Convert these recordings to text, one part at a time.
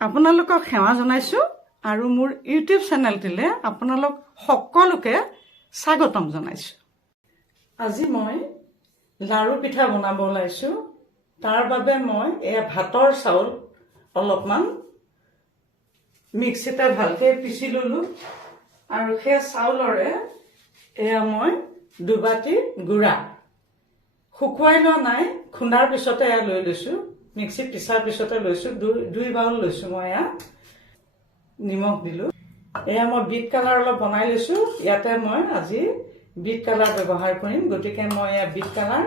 আপোনালোকক সেৱা জনাইছো আৰু মোৰ ইউটিউব চেনেলটিলে আপোনালোক সকলোকে স্বাগতম জনাইছো। আজি মই লাৰু পিঠা বনাব ওলাইছো। তাৰ বাবে মই ভাতৰ চাউল অলপমান মিক্সিতে ভালকে পিছি ললো আৰু সেই চাউলৰে মই দুবাটি গুড়া শুকুৱাই লোৱা নাই, খুন্দাৰ পিছতে লৈ লৈছো। মিক্সিত পিছাৰ পিছতে লৈছো, দুই বাউল লৈছো। মই নিমখ দিলো। মই বিট কালাৰ অলপ বনাই লৈছো। ইয়াতে মই আজি বিট কালাৰ ব্যৱহাৰ কৰিম, গতিকে মই বিট কালাৰ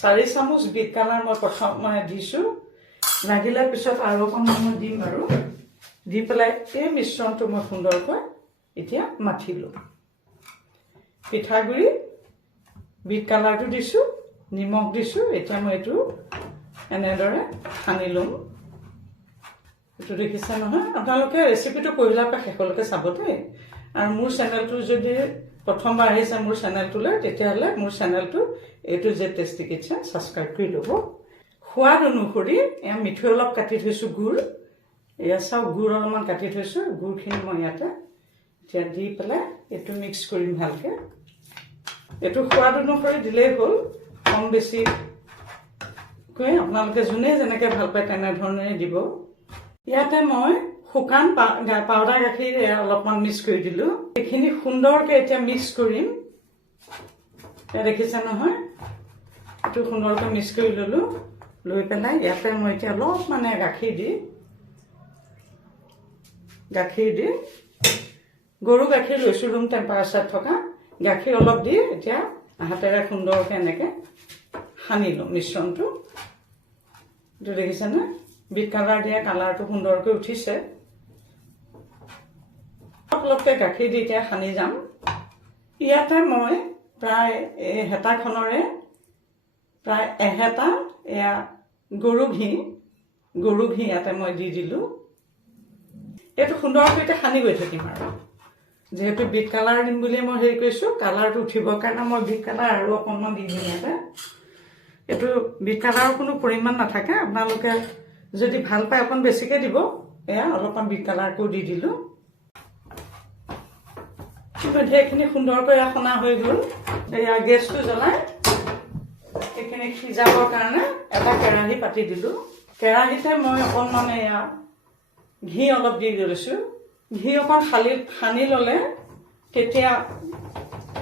4 চামুচ বিট কালাৰ মই প্ৰথম দিছো। লাগিলে পিছত আৰু অকণমান মই দিম বাৰু। দি পেলাই এই মিশ্ৰণটো মই সুন্দৰকৈ এতিয়া মাঠিলো। পিঠাগুড়ি, বিট কালাৰটো দিছো, নিমখ দিছো। এতিয়া মই এইটো এনেদৰে সানি ল'ম। এইটো দেখিছে নহয়? আপোনালোকে ৰেচিপিটো পহিলাৰ পৰা শেষলৈকে চাব দেই। আৰু মোৰ চেনেলটো যদি প্ৰথমবাৰ আহিছে মোৰ চেনেলটোলৈ, তেতিয়াহ'লে মোৰ চেনেলটো এইটো যে টেষ্টি কিটচেন ছাবস্ক্ৰাইব কৰি ল'ব। সোৱাদ অনুসৰি মিঠৈ অলপ কাটি থৈছো, গুড় চাওক, গুড় অলপমান কাটি থৈছো। গুড়খিনি মই ইয়াতে এতিয়া দি পেলাই এইটো মিক্স কৰিম ভালকে। এইটো সোৱাদ অনুসৰি দিলেই হ'ল, কম বেছি কৈ আপোনালোকে যোনে যেনেকে ভাল পায় তেনেধৰণে দিব। ইয়াতে মই শুকান পাউডাৰ গাখীৰ অলপমান মিক্স কৰি দিলো। এইখিনি সুন্দৰকে এতিয়া মিক্স কৰিম। দেখিছে নহয়? এইটো সুন্দৰকৈ মিক্স কৰি ললো। লৈ পেলাই ইয়াতে মই এতিয়া অলপ গাখীৰ দি গৰু গাখীৰ লৈছো, ৰুম টেম্পাৰেচাৰত থকা গাখীৰ অলপ দি এতিয়া হাতেৰে সুন্দৰকে এনেকে সানি লওঁ মিশ্ৰণটো। এইটো দেখিছে নে? বিট কালাৰ দিয়া কালাৰটো সুন্দৰকৈ উঠিছে। অলপকে গাখীৰ দি এতিয়া সানি যাম। ইয়াতে মই প্ৰায় হেতাখনৰে প্ৰায় এহেতা গৰু ঘি ইয়াতে মই দি দিলো। এইটো সুন্দৰকৈ এতিয়া সানি গৈ থাকিম আৰু। যিহেতু বিট কালাৰ দিম বুলি মই হেৰি কৰিছো, কালাৰটো উঠিবৰ কাৰণে মই বিট কালাৰ আৰু অকণমান দি দিম ইয়াতে। এইটো বিট কালাৰৰ কোনো পৰিমাণ নাথাকে, আপোনালোকে যদি ভাল পায় অকণ বেছিকে দিব। অলপমান বিট কালাৰটো দি দিলো। ইতিমধ্যে এইখিনি সুন্দৰকৈ সনা হৈ গ'ল। গেছটো জ্বলাই এইখিনি সিজাবৰ কাৰণে এটা কেৰাহী পাতি দিলো। কেৰাহীতে মই অকণমান ঘি অলপ দি লৈছো। ঘি অকণ সানি ল'লে তেতিয়া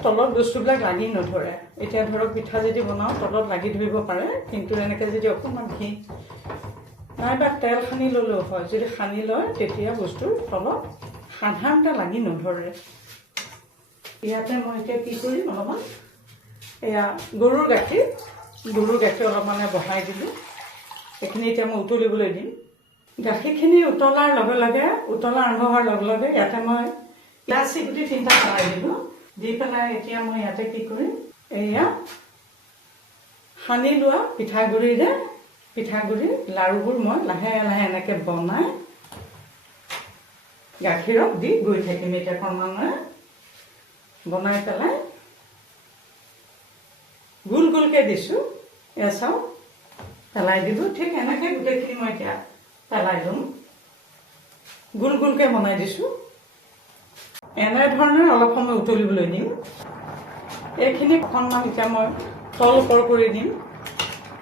তলত বস্তুবিলাক লাগি নধৰে। এতিয়া ধৰক পিঠা যদি বনাওঁ তলত লাগি ধৰিব পাৰে, কিন্তু এনেকে যদি অকণমান ঘি নাইবা তেল সানি ল'লেও হয়, যদি সানি লয় তেতিয়া বস্তুৰ তলত সাধাৰণতে লাগি নধৰে। ইয়াতে মই এতিয়া কি কৰিম, অলপমান গৰুৰ গাখীৰ অলপমান বহাই দিলো। এইখিনি এতিয়া মই উতলিবলৈ দিম। গাখীৰখিনি উতলা আৰম্ভ হোৱাৰ লগে লগে ইয়াতে মই ইলাচি গুটি 3টা পেলাই দিলো। দি পেলাই এতিয়া মই ইয়াতে কি কৰিম, সানি লোৱা পিঠাগুড়িৰ লাৰুবোৰ মই লাহে লাহে এনেকে বনাই গাখীৰত দি গৈ থাকিম। এতিয়া ক্ৰমান্বয়ে বনাই পেলাই গোল গোলকে দিছো। চাওক, পেলাই দিলো। ঠিক এনেকে গোটেইখিনি মই এতিয়া পেলাই দিম। গোল গোলকে বনাই দিছো। এনেধৰণে অলপ সময় উতলিবলৈ দিম। এইখিনি অকণমান এতিয়া মই তল ওপৰ কৰি দিম।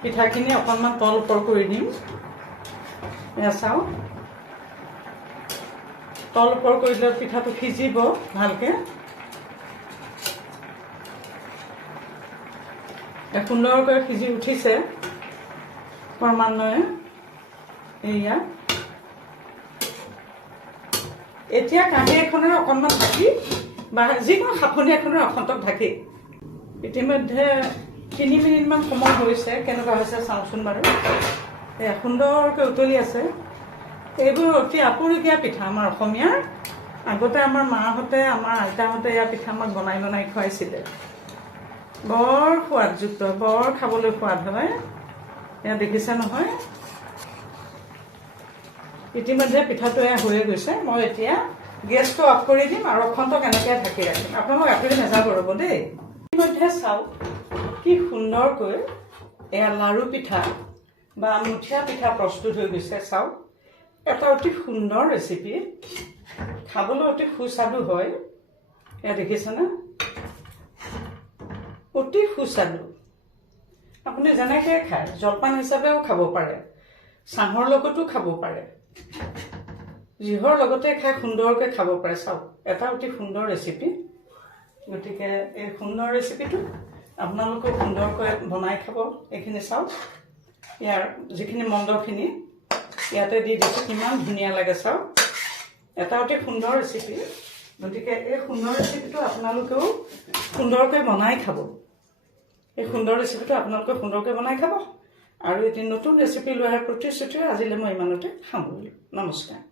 পিঠাখিনি অকণমান তল ওপৰ কৰি দিম। চাওক, তল ওপৰ কৰি দিলে পিঠাটো সিজিব ভালকে। সুন্দৰকৈ সিজি উঠিছে ক্ৰমান্বয়ে। এতিয়া কাঁহী এখনেৰে অকণমান ঢাকি বা যিকোনো সাফনি এখনেৰে অখন্তক ঢাকি ইতিমধ্যে 3 মিনিটমান সময় হৈছে। কেনেকুৱা হৈছে চাওকচোন বাৰু। সুন্দৰকৈ উতলি আছে। এইবোৰ অতি আপুৰুগীয়া পিঠা আমাৰ অসমীয়াৰ। আগতে আমাৰ মাহঁতে, আমাৰ আইতাহঁতে পিঠা আমাক বনাই খুৱাইছিলে। বৰ সোৱাদযুক্ত, বৰ খাবলৈ সোৱাদ হয়। দেখিছে নহয়? ইতিমধ্যে পিঠাটো হৈয়ে গৈছে। মই এতিয়া গেছটো অফ কৰি দিম আৰু অখন্তক এনেকৈ ঢাকি ৰাখিম। আপোনালোক ৰাতিলৈ নেযাব ৰ'ব দেই। ইতিমধ্যে চাওক কি সুন্দৰকৈ লাৰু পিঠা বা মুঠিয়া পিঠা প্ৰস্তুত হৈ গৈছে। চাওক, এটা অতি সুন্দৰ ৰেচিপি, খাবলৈ অতি সুস্বাদু হয়। এয়া দেখিছেনে, অতি সুস্বাদু। আপুনি যেনেকৈ খায়, জলপান হিচাপেও খাব পাৰে, চাহৰ লগতো খাব পাৰে, যিহৰ লগতে খাই সুন্দৰকৈ খাব পাৰে। চাওক, এটা অতি সুন্দৰ ৰেচিপি। গতিকে এই সুন্দৰ ৰেচিপিটো আপোনালোকেও সুন্দৰকৈ বনাই খাব। এইখিনি চাওক, ইয়াৰ যিখিনি মণ্ডখিনি ইয়াতে দি দিছোঁ, কিমান ধুনীয়া লাগে চাওক। এটা অতি সুন্দৰ ৰেচিপি। গতিকে এই সুন্দৰ ৰেচিপিটো আপোনালোকেও সুন্দৰকৈ বনাই খাব। এই সুন্দৰ ৰেচিপিটো আপোনালোকে সুন্দৰকৈ বনাই খাব। আৰু এটি নতুন ৰেচিপি লৈ অহাৰ প্ৰতিশ্ৰুতিৰে আজিলৈ মই ইমানতে সামৰিলোঁ। নমস্কাৰ।